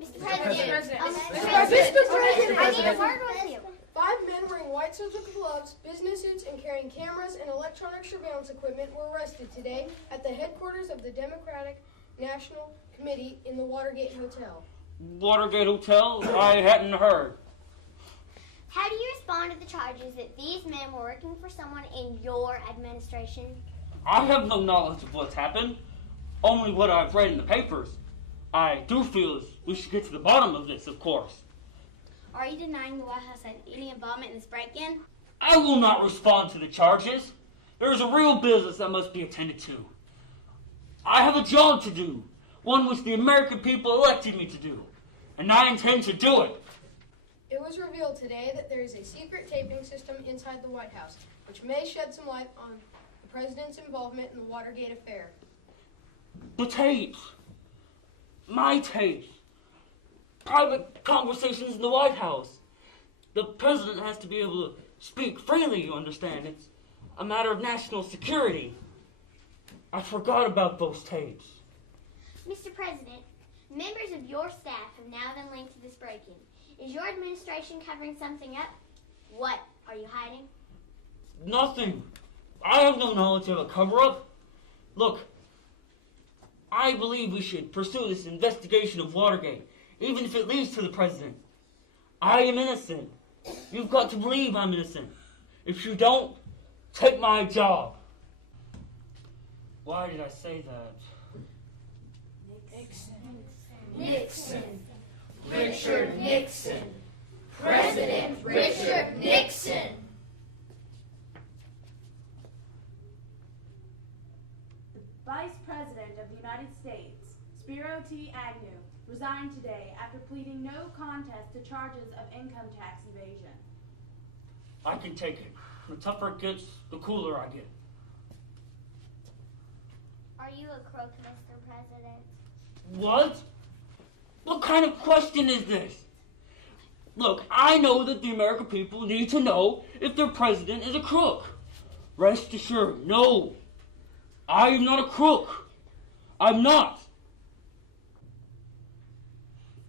Mr. President. I need a word with you. 5 men wearing white surgical gloves, business suits, and carrying cameras and electronic surveillance equipment were arrested today at the headquarters of the Democratic National Committee in the Watergate Hotel. Watergate Hotel? I hadn't heard. How do you respond to the charges that these men were working for someone in your administration? I have no knowledge of what's happened, only what I've read in the papers. I do feel we should get to the bottom of this, of course. Are you denying the White House had any involvement in this break-in? I will not respond to the charges. There is a real business that must be attended to. I have a job to do, one which the American people elected me to do, and I intend to do it. It was revealed today that there is a secret taping system inside the White House, which may shed some light on the president's involvement in the Watergate affair. The tapes. My tapes. Private conversations in the White House. The president has to be able to speak freely, you understand. It's a matter of national security. I forgot about those tapes. Mr. President, members of your staff have now been linked to this break-in. Is your administration covering something up? What are you hiding? Nothing. I have no knowledge of a cover-up. Look, I believe we should pursue this investigation of Watergate, even if it leads to the president. I am innocent. You've got to believe I'm innocent. If you don't, take my job. Why did I say that? Nixon. Richard Nixon. President Richard Nixon. The Vice President of the United States, Spiro T. Agnew, resigned today after pleading no contest to charges of income tax evasion. I can take it. The tougher it gets, the cooler I get. Are you a crook, Mr. President? What? What kind of question is this? Look, I know that the American people need to know if their president is a crook. Rest assured, no. I am not a crook. I'm not.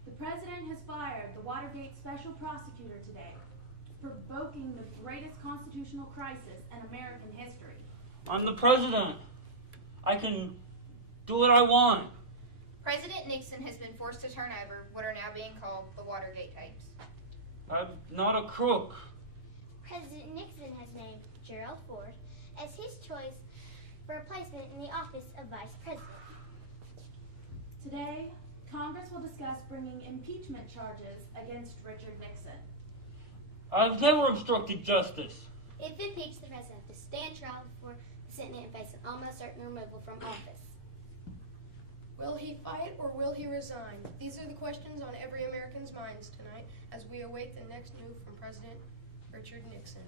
The President has fired the Watergate Special Prosecutor today, provoking the greatest constitutional crisis in American history. I'm the president. I can do what I want. President Nixon has been forced to turn over what are now being called the Watergate tapes. I'm not a crook. President Nixon has named Gerald Ford as his choice for replacement in the office of Vice President. Today, Congress will discuss bringing impeachment charges against Richard Nixon. I've never obstructed justice. If impeached, the president has to stand trial before the Senate and face an almost certain removal from office. Will he fight or will he resign? These are the questions on every American's minds tonight as we await the next move from President Richard Nixon.